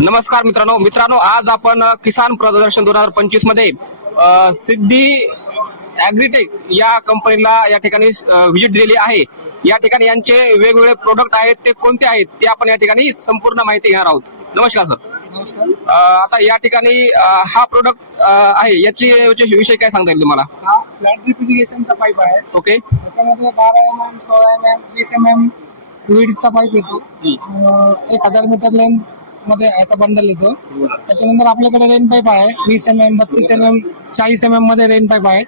नमस्कार मित्रांनो. मित्रांनो आज आपण किसान प्रदर्शन दोन हजार पंचवीसमध्ये सिद्धी ॲग्रीटेक या कंपनीला या ठिकाणी व्हिजिट दिलेली आहे. या ठिकाणी यांचे वेगवेगळे प्रोडक्ट आहेत ते कोणते आहेत ते आपण या ठिकाणी संपूर्ण माहिती घेणार आहोत. नमस्कार सर आता या ठिकाणी हा प्रोडक्ट आहे. याची विषय काय सांगता येईल तुम्हाला? हा फ्लॅट पाईप आहे. ओके त्याच्यामध्ये बारा एम एम सोळा एम एम वीस एम एम वीडचा पाईप येतो. एक हजार मीटर लेन मध्ये याचा बंडल येतो. त्याच्यानंतर आपल्याकडे रेन पाईप आहे वीस एम एम बत्तीस एम एम चाळीस एम एममध्ये रेन पाईप आहे.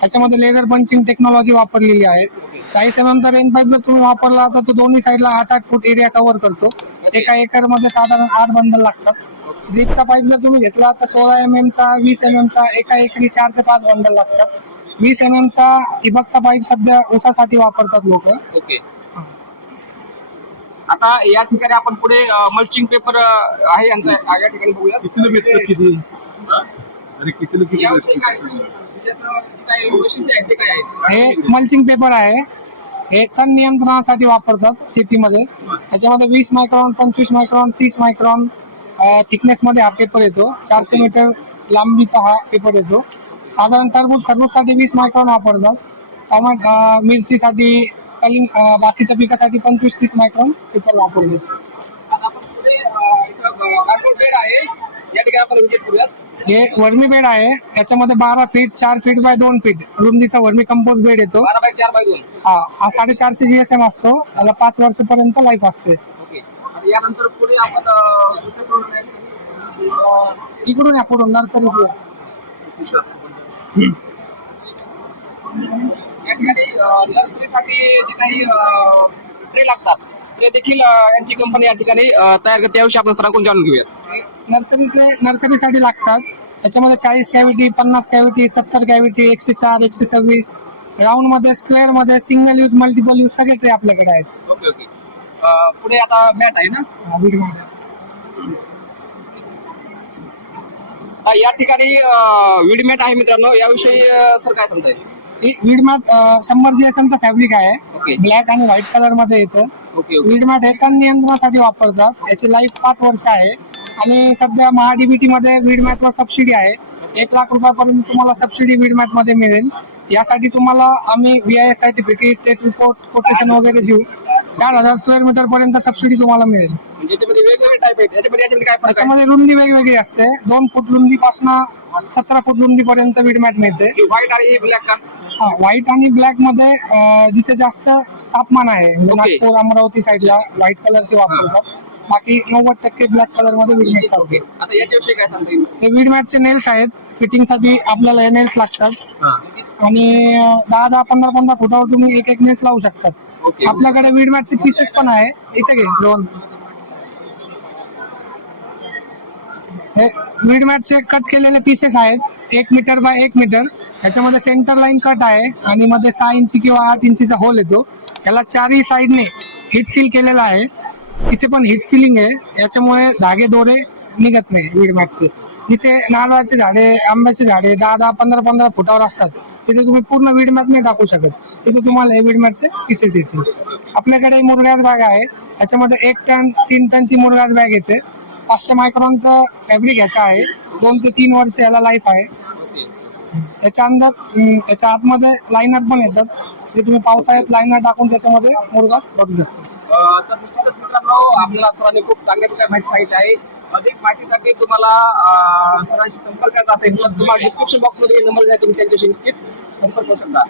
त्याच्यामध्ये लेझर पंचिंग टेक्नॉलॉजी वापरलेली आहे. चाळीस एम एम चा रेन पाईप जर तुम्ही वापरला तर तो दोन्ही साईडला आठ आठ फूट एरिया कव्हर करतो. एका एकरमध्ये साधारण आठ बंडल लागतात. ड्रीपचा पाईप जर तुम्ही घेतला तर सोळा एम एम चा वीस एम एम चा एका एकरी चार ते पाच बंडल लागतात. वीस एम एम चा ठिबकचा पाईप सध्या ऊसासाठी वापरतात लोक. ओके आता या ठिकाणी आपण पुढे मल्चिंग पेपर आहे यांचा. या ठिकाणी बघूया. कितीला किती अरे कितीला किती याविषयी काय भेटतं त्याच्याचं काय वैशिष्ट्य आहे ते काय आहे? हे मल्चिंग पेपर आहे. हे तण नियंत्रणासाठी वापरतात शेतीमध्ये. त्याच्यामध्ये वीस मायक्रॉन पंचवीस मायक्रॉन तीस मायक्रॉन थिकनेस मध्ये हा पेपर येतो. चारशे मीटर लांबीचा हा पेपर येतो. साधारण टरबूज खरबूजसाठी वीस मायक्रॉन वापरतात. टोमॅटो अं, मिरचीसाठी अं, बाकीच्या पिकासाठी पंचवीस तीस मायक्रॉन पेपर या ठिकाणी आपण विजिट करूयात हे वर्मी बेड आहे. त्याच्यामध्ये बारा फीट चार फीट बाय दोन फीट रुंदीचा वर्मी कंपोज बेड येतो. हा हा साडेचारशे जीएसएम असतो. त्याला पाच वर्षापर्यंत लाईफ असते. इकडून या पुढून नर्सरी या ठिकाणी नर्सरीसाठी जे काही ट्रे लागतात ते देखील यांची कंपनी या ठिकाणी तयार करते. त्याविषयी आपण सरांकडून जाणून घेऊया. नर्सरी नर्सरीसाठी लागतात. त्याच्यामध्ये चाळीस कॅव्हिटी पन्नास कॅव्हिटी सत्तर कॅव्हिटी एकशे चार एकशे सव्वीस. राऊंडमध्ये स्क्वेअरमध्ये सिंगल यूज मल्टिपल यूज सगळे ट्रे आपल्याकडे आहेत. Okay okay. अं, पुढे आता मॅट आहे ना? बीडमध्ये. अं, या ठिकाणी विडमॅट आहे मित्रांनो. याविषयी सर काय सांगता येईल हे विडमॅट शंभर जीएसएम चा फॅब्रिक आहे. ब्लॅक आणि व्हाईट कलरमध्ये येतं. विडमॅट हे तण नियंत्रणासाठी वापरतात. याची लाईफ पाच वर्ष आहे. आणि सध्या महाडीबीटी मध्ये विडमॅट वर सबसिडी आहे. एक लाख रुपयापर्यंत तुम्हाला सबसिडी विडमॅटमध्ये मिळेल. यासाठी तुम्हाला आम्ही V I S certificate test report quotation वगैरे देऊ. चार हजार स्क्वेअर मीटर पर्यंत सबसिडी तुम्हाला मिळेल. म्हणजे याच्यामध्ये वेगवेगळे टाईप आहेत. याच्यामध्ये याच्यामध्ये काय फरक आहे? त्याच्यामध्ये रुंदी वेगवेगळी असते. दोन फूट रुंदीपासून सतरा फूट रुंदीपर्यंत विडमॅट मिळते. व्हाईट आणि ब्लॅक का? हा व्हाईट आणि ब्लॅकमध्ये अं, जिथे जास्त तापमान आहे म्हणजे Okay. नागपूर अमरावती साईडला व्हाईट कलरचे वापरतात. बाकी नव्वद टक्के ब्लॅक कलरमध्ये विडमॅट चालते. आता याच्याविषयी काय सांगता येईल? हे विडमॅटचे नेल्स आहेत. फिटिंगसाठी आपल्याला हे नेल्स लागतात. आणि अं, दहा दहा पंधरा पंधरा फुटावर तुम्ही एक एक नेल्स लावू शकतात. आपल्याकडे विडमॅटचे पीसेस पण आहे. इथे घे दोन. हे विडमॅटचे कट केलेले पीसेस आहेत. एक मीटर बाय एक मीटर याच्यामध्ये सेंटर लाईन कट आहे आणि मध्ये सहा इंची किंवा आठ इंचीचा होल येतो. याला चारही साईडने हिट सील केलेला आहे. इथे पण हिट सिलिंग आहे. याच्यामुळे धागे दोरे निघत नाही विडमॅटचे इथे नारळाचे झाडे आंब्याचे झाडे दहा दहा पंधरा पंधरा फुटावर असतात. तिथे तुम्ही पूर्ण विडमॅट नाही टाकू शकत. तिथे तुम्हाला हे विडमॅटचे पीसेस येतील. आपल्याकडे मुरगाज बॅग आहे. याच्यामध्ये एक टन तीन टनची मुरगाज बॅग येते. पाचशे मायक्रॉनचं फॅब्रिक ह्याचा आहे. दोन ते तीन वर्ष याला लाईफ आहे. त्याच्या अंदर याच्या आतमध्ये लाईनर पण येतात. जे तुम्ही पावसाळ्यात लाईनर टाकून त्याच्यामध्ये मुरगास बघू शकता. तर मित्रांनो आपल्याला सरांनी खूप चांगल्या प्रकारे माहिती सांगितली आहे. अधिक माहितीसाठी तुम्हाला सरांशी संपर्क करायचा असेल तर तुम्हाला डिस्क्रिप्शन बॉक्समध्ये नंबर आहे तुम्ही त्यांच्याशी निश्चित संपर्क करू शकता.